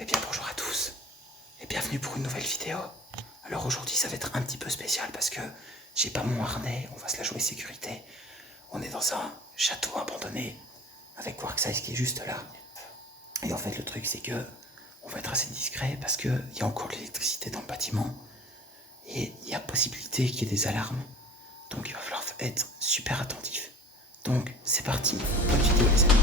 Eh bien bonjour à tous et bienvenue pour une nouvelle vidéo. Alors aujourd'hui ça va être un petit peu spécial parce que j'ai pas mon harnais, on va se la jouer sécurité. On est dans un château abandonné avec Worksize qui est juste là. Et en fait le truc c'est que on va être assez discret parce qu'il y a encore de l'électricité dans le bâtiment et il y a possibilité qu'il y ait des alarmes. Donc il va falloir être super attentif. Donc c'est parti, bonne vidéo les amis.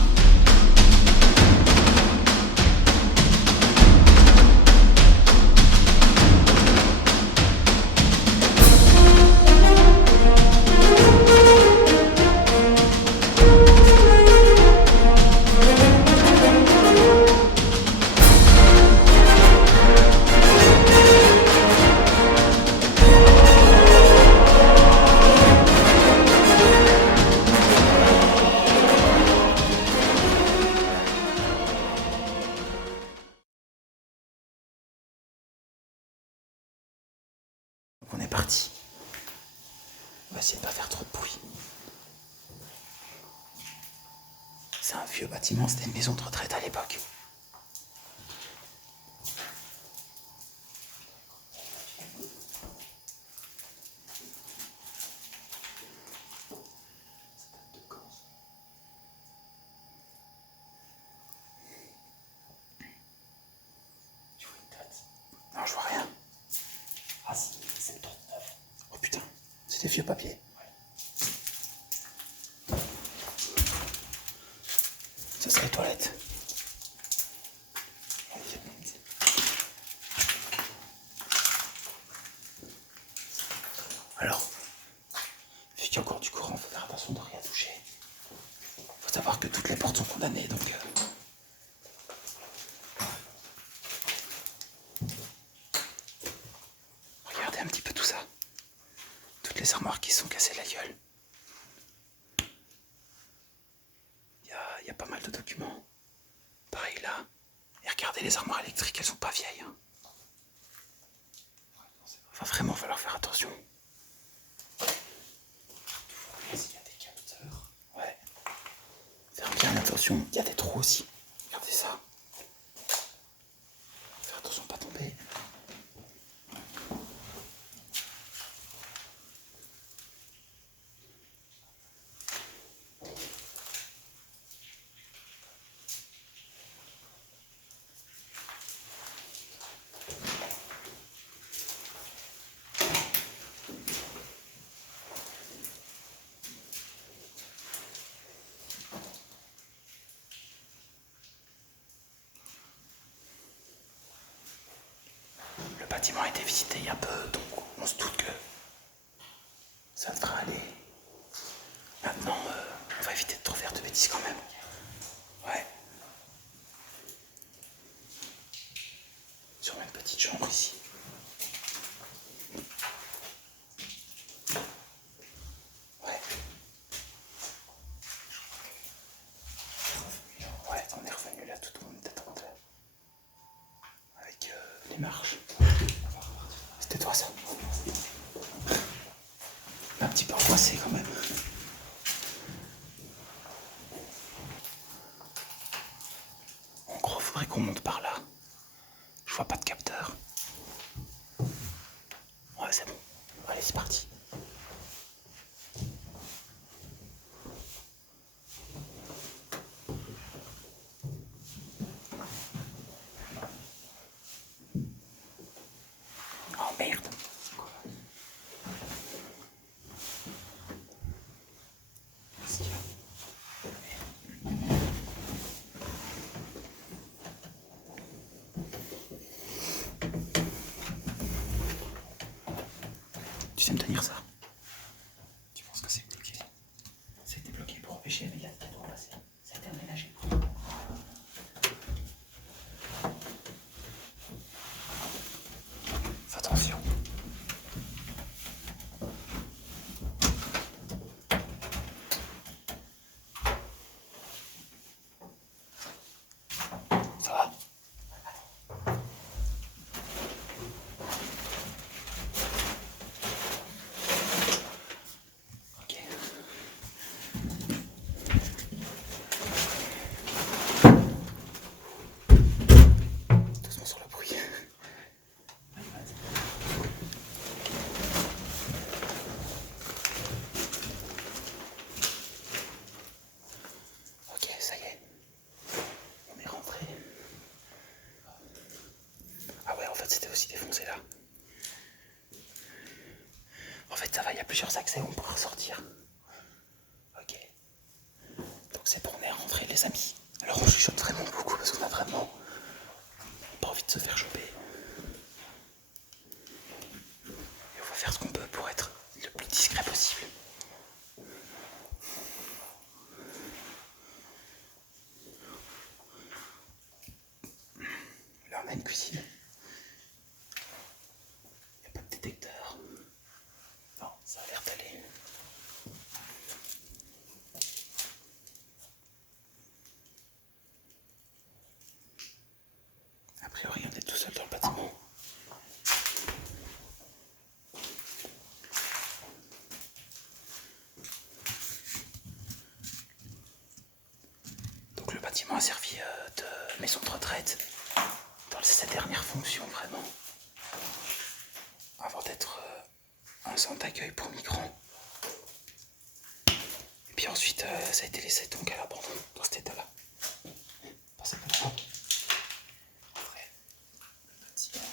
On est parti. On va essayer de pas faire trop de bruit. C'est un vieux bâtiment, c'était une maison de retraite à l'époque. Tu vois une date? Non, je vois rien. Ah si, c'est le 39. Oh putain, c'est des vieux papiers. Ça c'est les toilettes. Alors, vu qu'il y a encore du courant, faut faire attention de rien toucher. Faut savoir que toutes les portes sont condamnées, donc... Regardez un petit peu tout ça. Toutes les armoires qui se sont cassées la gueule. Il y a pas mal de documents. Pareil là. Et regardez les armoires électriques, elles sont pas vieilles. Hein. Va vraiment falloir faire attention. Il y a des capteurs. Ouais. Faire bien attention. Il y a des trous aussi. Regardez ça. Faire attention de pas tomber. Le bâtiment a été visité il y a peu, donc on se doute que ça devra aller. Maintenant, on va éviter de trop faire de bêtises quand même. Ouais. Sur une petite chambre ici. Ouais. Ouais, on est revenu là, tout le monde était en terre. Avec les marches. C'était toi ça. Un petit peu angoissé quand même. En gros, faudrait qu'on monte par là. Je vois pas de capteur. Ouais, c'est bon. Allez, c'est parti. Oh merde. Tu sais me tenir ça? Tu penses que c'est bloqué? C'était bloqué pour empêcher les gars de passer. Ça a été aménagé. Fais attention. Ça va? c'est là. En fait, ça va, il y a plusieurs accès, on pourra ressortir. Ok. Donc c'est bon, on est rentrés, les amis. Alors on chuchote vraiment beaucoup parce qu'on a vraiment pas envie de se faire choper. Et on va faire ce qu'on peut pour être le plus discret possible. Là, on a une cuisine. Il n'y a pas de détecteur. Non, ça a l'air d'aller. A priori, on est tout seul dans le bâtiment. Donc le bâtiment a servi de maison de retraite dans ses dernières fonctions vraiment. Avant d'être un centre d'accueil pour migrants. Et puis ensuite, ça a été laissé donc à l'abandon dans cet état-là. Dans cet état-là. En vrai, le bâtiment.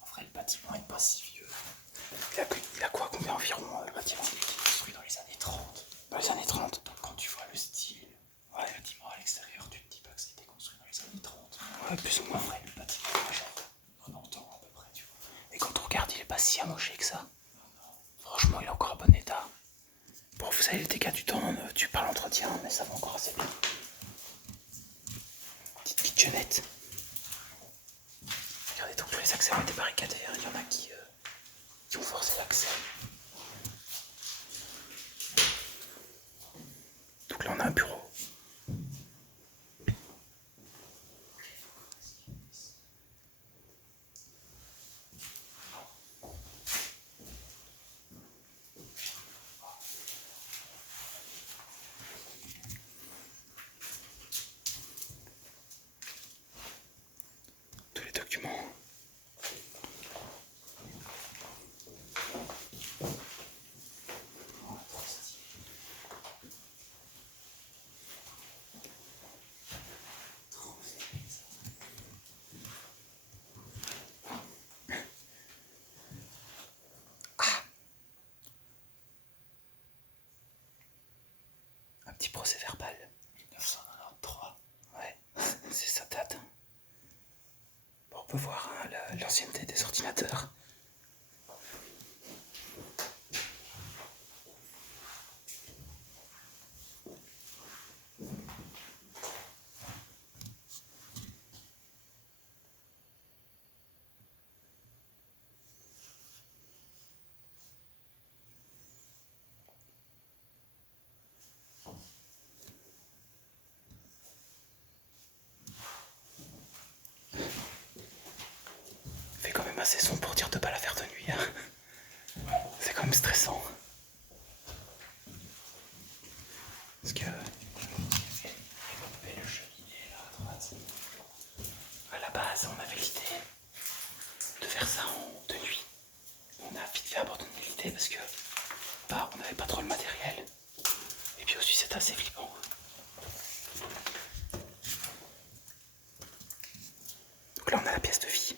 En vrai, le bâtiment est pas si vieux. Il a quoi, combien environ le bâtiment? Il a été construit dans les années 30. Dans les années 30. Donc quand tu vois le style, ouais, le bâtiment à l'extérieur, tu te dis pas que c'était construit dans les années 30. Ouais, plus ou moins. En vrai, le bâtiment a genre 90 ans à peu près, tu vois. Et quand on regarde, il est pas si amoché que ça. Non. Franchement, il est encore en bon état. Bon, vous savez, les dégâts du temps, tu parles l'entretien, mais ça va encore assez bien. Petite kitchenette. Regardez, donc tous les accès ont été barricadés. Il y en a qui ont forcé l'accès. Donc là, on a un bureau. Tous les documents. Un petit procès verbal. 1993. Ouais, c'est sa date. Bon, on peut voir l'ancienneté des ordinateurs. Fait quand même assez son pour dire de pas la faire de nuit. Hein. C'est quand même stressant. Parce que le cheminée là à droite. À la base, on avait l'idée de faire ça de nuit. On a vite fait abandonner l'idée parce que on n'avait pas trop le matériel. Et puis aussi, c'est assez flippant. Donc là, on a la pièce de vie.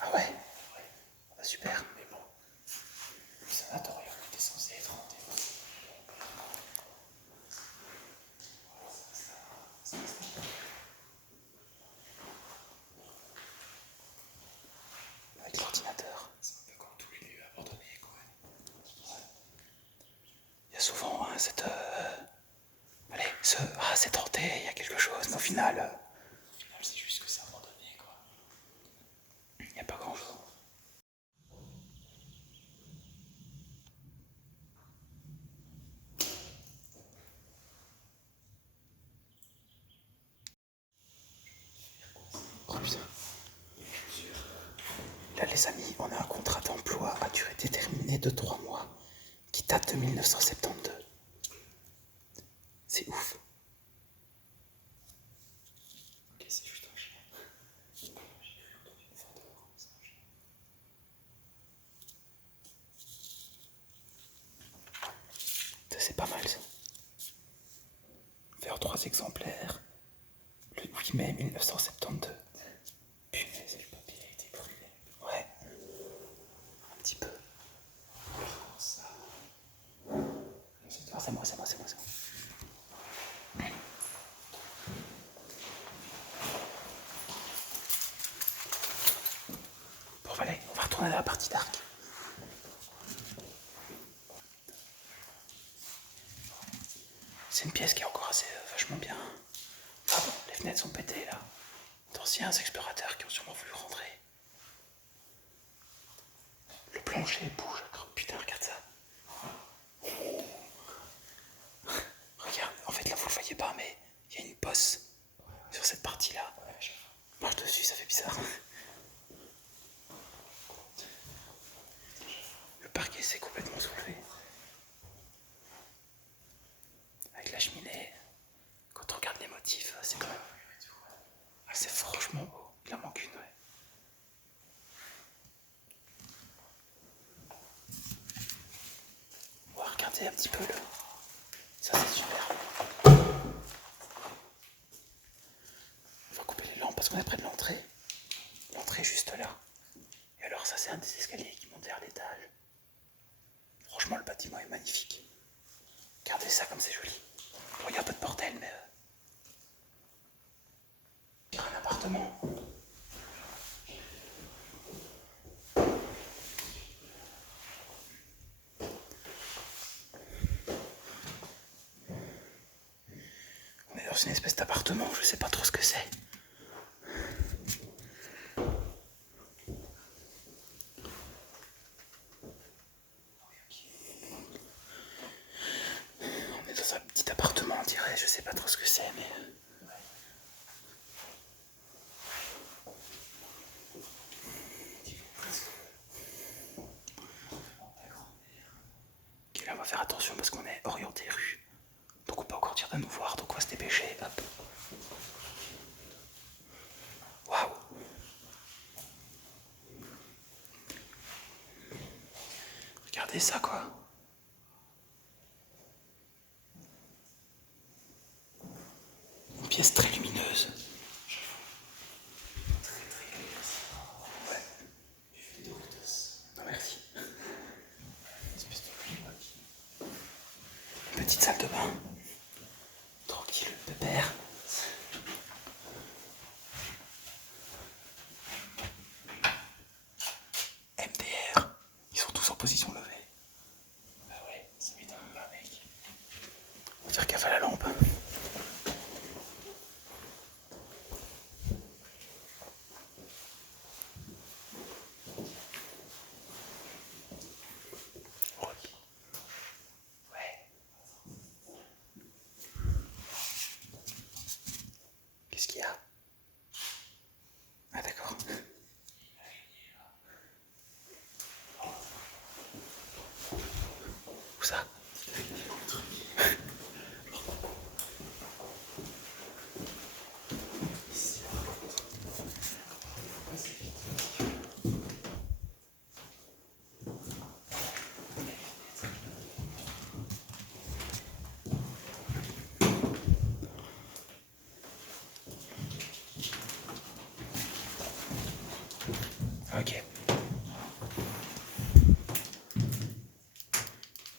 Ah ouais, ah, super. Mais bon, le sanatorium était censé être hanté. Avec l'ordinateur. C'est un peu comme tous les lieux abandonnés, quoi. Il y a souvent hein, cette c'est hanté, il y a quelque chose, mais au final c'est juste que c'est abandonné, quoi. Il n'y a pas grand chose. Oh putain. Là les amis, on a un contrat d'emploi à durée déterminée de 3 mois qui date de 1972. C'est ouf. Ok, c'est juste un chien. C'est pas mal ça. Vers 3 exemplaires, le 8 mai 1972. Punaise, le papier a été brûlé. Ouais, un petit peu. Ça. Ah, c'est moi. Bon, allez, on va retourner à la partie d'arc. C'est une pièce qui est encore assez vachement bien. Ah bon, les fenêtres sont pétées là. D'anciens explorateurs qui ont sûrement voulu rentrer. Le plancher bouge. Putain, regarde ça. Regarde, en fait là vous le voyez pas, mais il y a une bosse sur cette partie-là. Marche dessus, ça fait bizarre. Le parquet s'est complètement soulevé. Avec la cheminée, quand on regarde les motifs, c'est quand même... Ah, c'est franchement beau. Il en manque une, ouais. On va regarder un petit peu là. Ça c'est super. On va couper les lampes parce qu'on est près de l'entrée. L'entrée est juste là. Et alors ça c'est un des escaliers qui monte vers l'étage. Franchement le bâtiment est magnifique. Regardez ça comme c'est joli. Bon, il y a un peu de bordel mais... Il y a un appartement. On est dans une espèce d'appartement, je sais pas trop ce que c'est. On est dans un petit appartement, on dirait, je sais pas trop ce que c'est, mais... Ok, là on va faire attention parce qu'on est orienté rue. Donc on peut encore dire de nous voir, donc on va se dépêcher, hop. Waouh! Regardez ça quoi. Une pièce très lumineuse. Ouais. Non merci. Petite salle de bain. Tranquille, pépère. MDR. Ils sont tous en position levée. Bah ouais, ça m'étonne pas, mec. On dirait qu'elle fait la lampe. Ouais. Qu'est-ce qu'il y a? Ah d'accord. Où ça? Ok.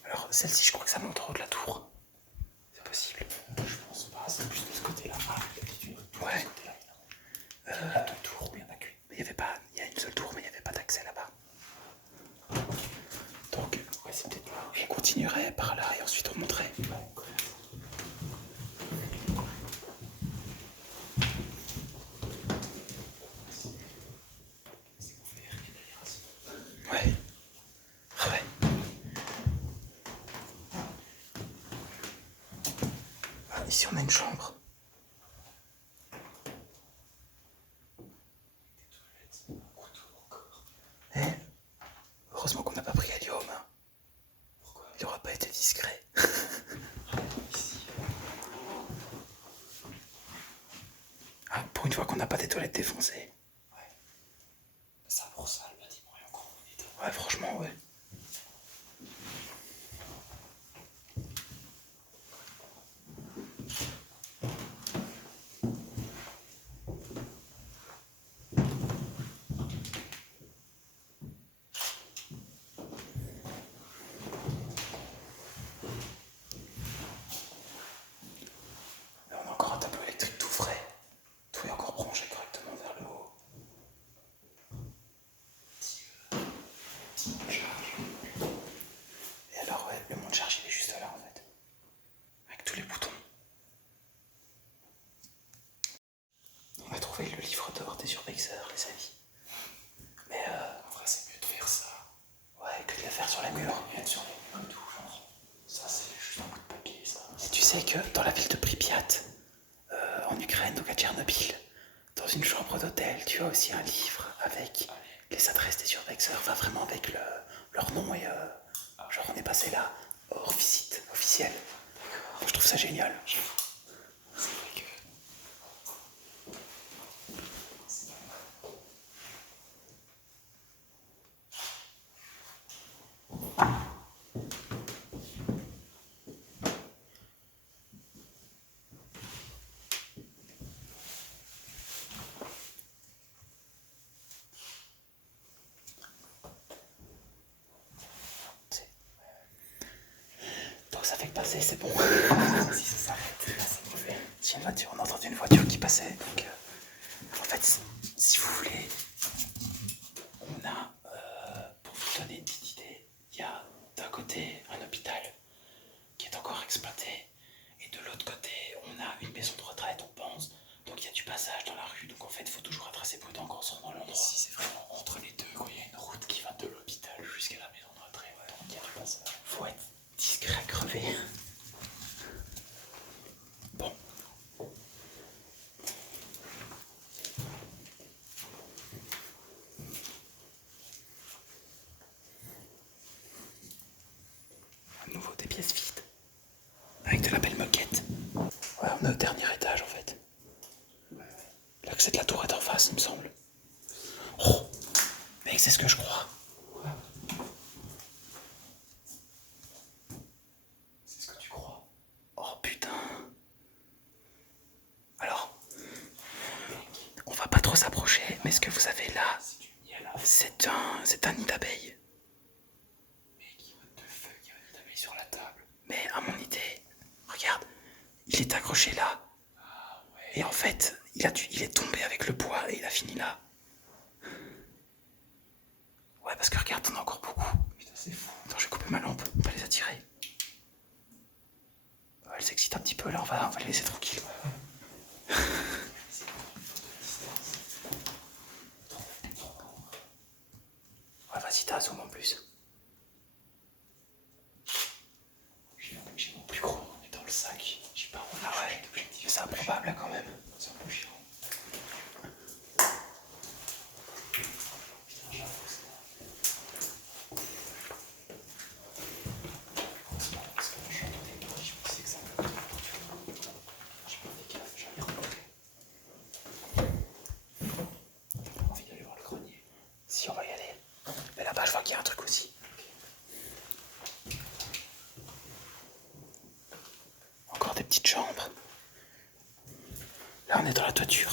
Alors celle-ci, je crois que ça monte en haut de la tour. C'est possible. Je pense pas, c'est plus de ce côté-là. Ah, il y a une Ouais. Il y a deux tours, mais il y en a qu'une. Mais il y avait pas, il y a une seule tour, mais il n'y avait pas d'accès là-bas. Donc, Ouais, c'est peut-être là. on continuerait par là et ensuite on monterait. Ouais. Ah ouais. Ah, ici on a une chambre. Eh, heureusement qu'on n'a pas pris Allium. Hein. Pourquoi? Il n'aurait pas été discret. Ici. Ah, pour une fois qu'on n'a pas des toilettes défoncées. Ouais. Ça pour ça, le bâtiment est encore en état. Ouais, franchement, ouais. que dans la ville de Pripyat, en Ukraine, donc à Tchernobyl, dans une chambre d'hôtel, tu as aussi un livre avec les adresses des survexeurs, enfin vraiment avec leur nom et genre on est passé là, hors visite officielle. Je trouve ça génial. C'est vrai que. Donc ça fait que passer, c'est bon. Si ça s'arrête, là c'est mauvais. Tiens, une voiture, on a entendu une voiture qui passait. Donc, en fait, si vous voulez, on a, pour vous donner une petite idée, il y a d'un côté un hôpital qui est encore exploité, et de l'autre côté, on a une maison de retraite, on pense. Donc il y a du passage dans la rue, donc en fait, il faut toujours être assez prudent quand on se rend dans l'endroit. Ici c'est vraiment entre les deux, quoi. Il y a une route qui va de l'hôpital jusqu'à la maison de retraite. Donc il y a du passage. Faut être discret à crever. Bon. À nouveau des pièces vides. Avec de la belle moquette. Ouais, on est au dernier étage en fait. L'accès de la tour est en face, il me semble. Oh, mec, c'est ce que je crois. C'est ce que tu crois. Oh putain. Alors, on va pas trop s'approcher, mais ce que vous avez là, C'est du miel. c'est un nid d'abeilles. Mec, what the fuck, il y a une tablée sur la table. Mais à mon idée, regarde, il est accroché là. Ah ouais. Et en fait, il est tombé avec le poids et il a fini là. Ouais, parce que regarde, on a encore beaucoup. Putain, c'est fou. Attends, je vais couper ma lampe, on va les attirer. Ouais, elle s'excite un petit peu là, on va les laisser tranquilles. Ouais, vas-y, t'as un zoom en plus. J'ai mon plus gros, on est dans le sac. J'ai pas envie Ah ouais, d'objectif. c'est improbable quand même. C'est un peu chiant. Putain, j'avoue, c'est parce que moi, je suis en décalage, je me disais que ça me fait j'ai pas un décalage, j'avais remarqué. T'as pas envie d'aller voir le grenier? Si, on va y aller. Mais là-bas, je vois qu'il y a un truc aussi. Encore des petites chambres. Là, on est dans la toiture.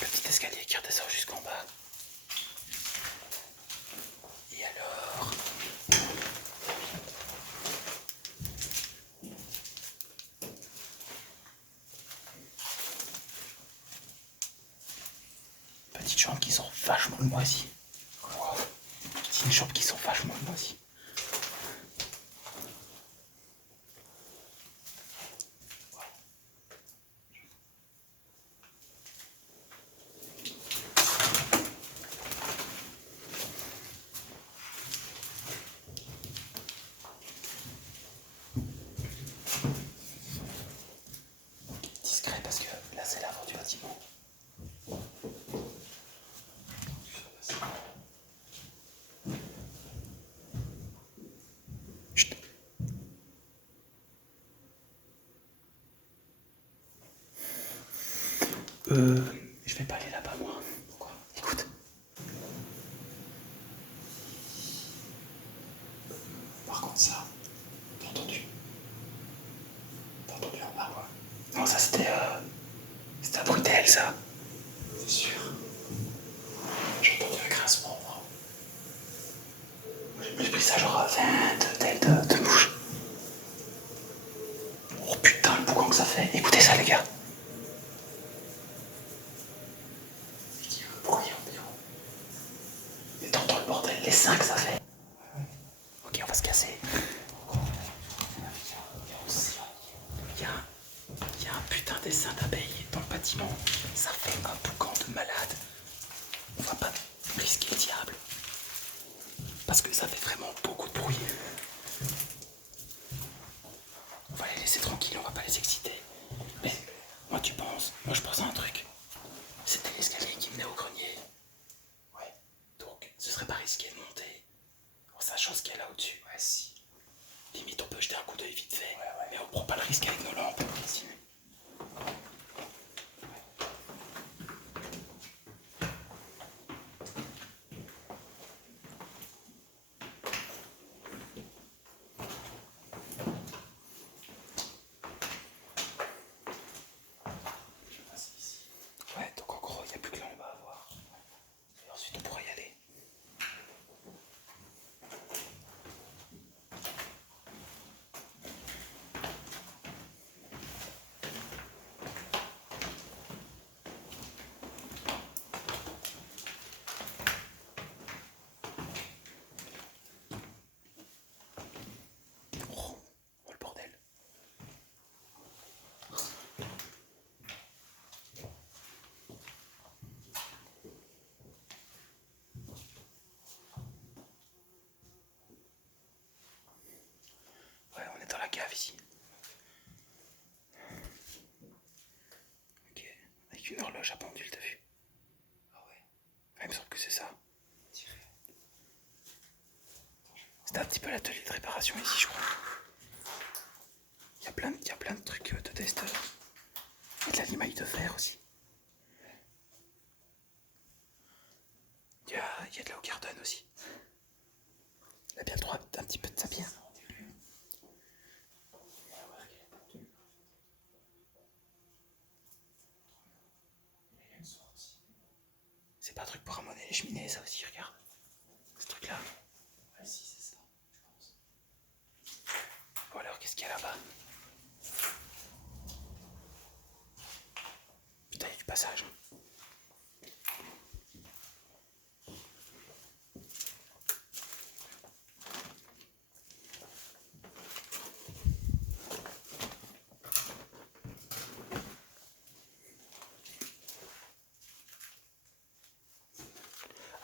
Le petit escalier qui redescend jusqu'en bas. Et alors... Petites chambres qui sont vachement moisies. C'est une chambre qui sont vachement moisies. Discret parce que là c'est l'avant du bâtiment. Chut. Je vais pas aller là-bas moi. Pourquoi? Écoute. Par contre, ça, t'as entendu? T'as entendu en bas, quoi? Non, ça c'était un bruit d'aile ça. C'est sûr. J'ai entendu un grincement, moi. J'ai pris ça genre d'aile de mouche. Oh putain le boucan que ça fait. Écoutez ça les gars. Il y a un bruit ambiant. Et t'entends le bordel, les seins que ça fait. Ok, on va se casser. Il y a un putain d'essaim d'abeilles dans le bâtiment. Ça fait un boucan de malade. On va pas risquer le diable. Parce que ça fait vraiment beaucoup de bruit. je pense à un truc. C'était l'escalier qui menait au grenier. Ouais. Donc, ce serait pas risqué de monter en sachant ce qu'il y a là au-dessus. Ouais, si. Limite, on peut jeter un coup d'œil vite fait. Mais on prend pas le risque avec nos lampes. Ouais, donc en gros, il n'y a plus que là en bas à voir. Et ensuite, on pourra y aller. Oh, le bordel. Ouais, on est dans la cave ici. Ok, avec une horloge à pendule, t'as vu? Ah ouais. Il me semble que c'est ça. C'était un petit peu l'atelier de réparation ici, je crois. Il y a plein de trucs de testeurs. Et de la limaille de fer aussi. Il y a de la Hogarden aussi. Il a bien le droit d'un petit peu de sa bière. C'est pas un truc pour ramoner les cheminées, ça aussi, regarde. Ce truc-là. Ouais, si, c'est ça, je pense. Bon alors, qu'est-ce qu'il y a là-bas? Putain, il y a du passage.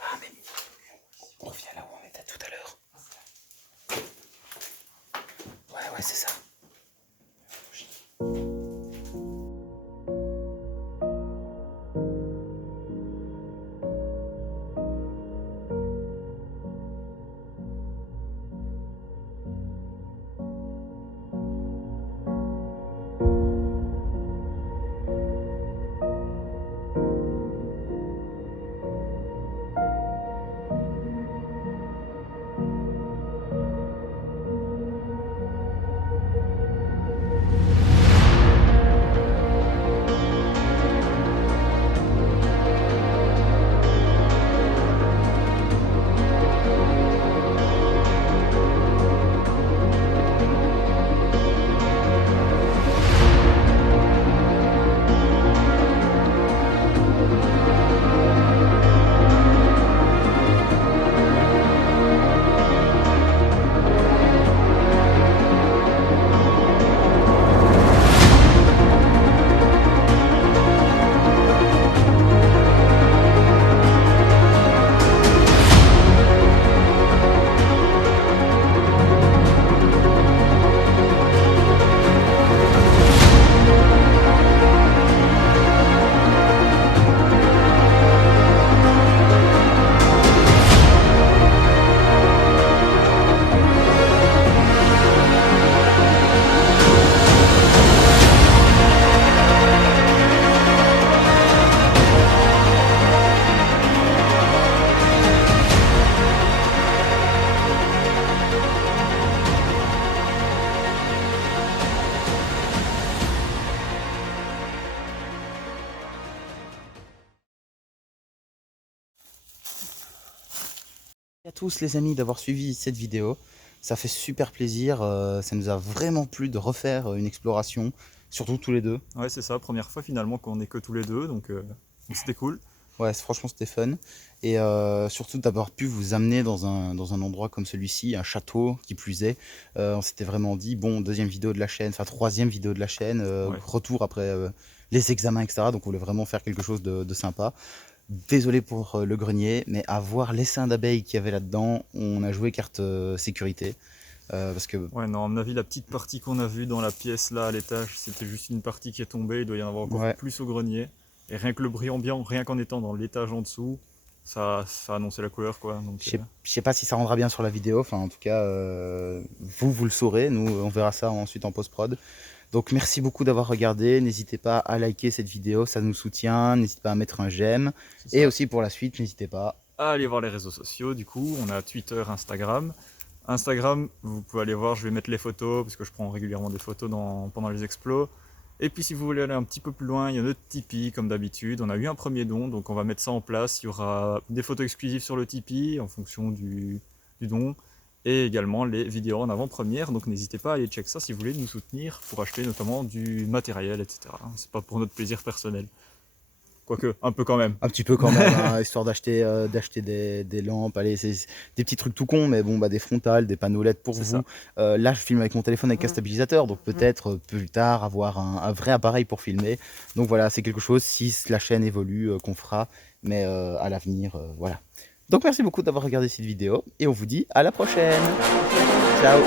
Ah mais on revient là où on était tout à l'heure. Ouais, c'est ça. À tous les amis d'avoir suivi cette vidéo, ça fait super plaisir, ça nous a vraiment plu de refaire une exploration, surtout tous les deux. Ouais, c'est ça, première fois finalement qu'on est que tous les deux, donc c'était cool. Ouais, franchement c'était fun, et surtout d'avoir pu vous amener dans un endroit comme celui-ci, un château qui plus est. On s'était vraiment dit, bon, deuxième vidéo de la chaîne, enfin troisième vidéo de la chaîne, Ouais. retour après les examens, etc. Donc on voulait vraiment faire quelque chose de sympa. Désolé pour le grenier, mais à voir l'essaim d'abeilles qu'il y avait là-dedans, on a joué carte sécurité. Parce que Ouais, non, à mon avis, la petite partie qu'on a vue dans la pièce là à l'étage, c'était juste une partie qui est tombée. Il doit y en avoir encore ouais, plus au grenier. Et rien que le bruit ambiant, rien qu'en étant dans l'étage en dessous, ça annonçait la couleur quoi. Donc, je sais pas si ça rendra bien sur la vidéo. Enfin, en tout cas, vous le saurez. Nous, on verra ça ensuite en post-prod. Donc, merci beaucoup d'avoir regardé. N'hésitez pas à liker cette vidéo, ça nous soutient. N'hésitez pas à mettre un j'aime. c'est Et ça. aussi pour la suite, n'hésitez pas. Allez voir les réseaux sociaux, du coup, on a Twitter, Instagram. Instagram, vous pouvez aller voir, je vais mettre les photos, parce que je prends régulièrement des photos pendant les explos. Et puis si vous voulez aller un petit peu plus loin, il y a notre Tipeee, comme d'habitude. On a eu un premier don, donc on va mettre ça en place. Il y aura des photos exclusives sur le Tipeee, en fonction du don. Et également les vidéos en avant-première, donc n'hésitez pas à aller check ça si vous voulez nous soutenir pour acheter notamment du matériel, etc. C'est pas pour notre plaisir personnel. Quoique, un peu quand même. Un petit peu quand même, hein, histoire d'acheter des lampes, allez, c'est des petits trucs tout cons, mais bon, bah, des frontales, des panneaux LED pour C'est vous. ça. Là, je filme avec mon téléphone avec un stabilisateur, donc peut-être plus tard avoir un vrai appareil pour filmer. Donc voilà, c'est quelque chose, si la chaîne évolue, qu'on fera, mais à l'avenir, voilà. Donc merci beaucoup d'avoir regardé cette vidéo, et on vous dit à la prochaine. Ciao.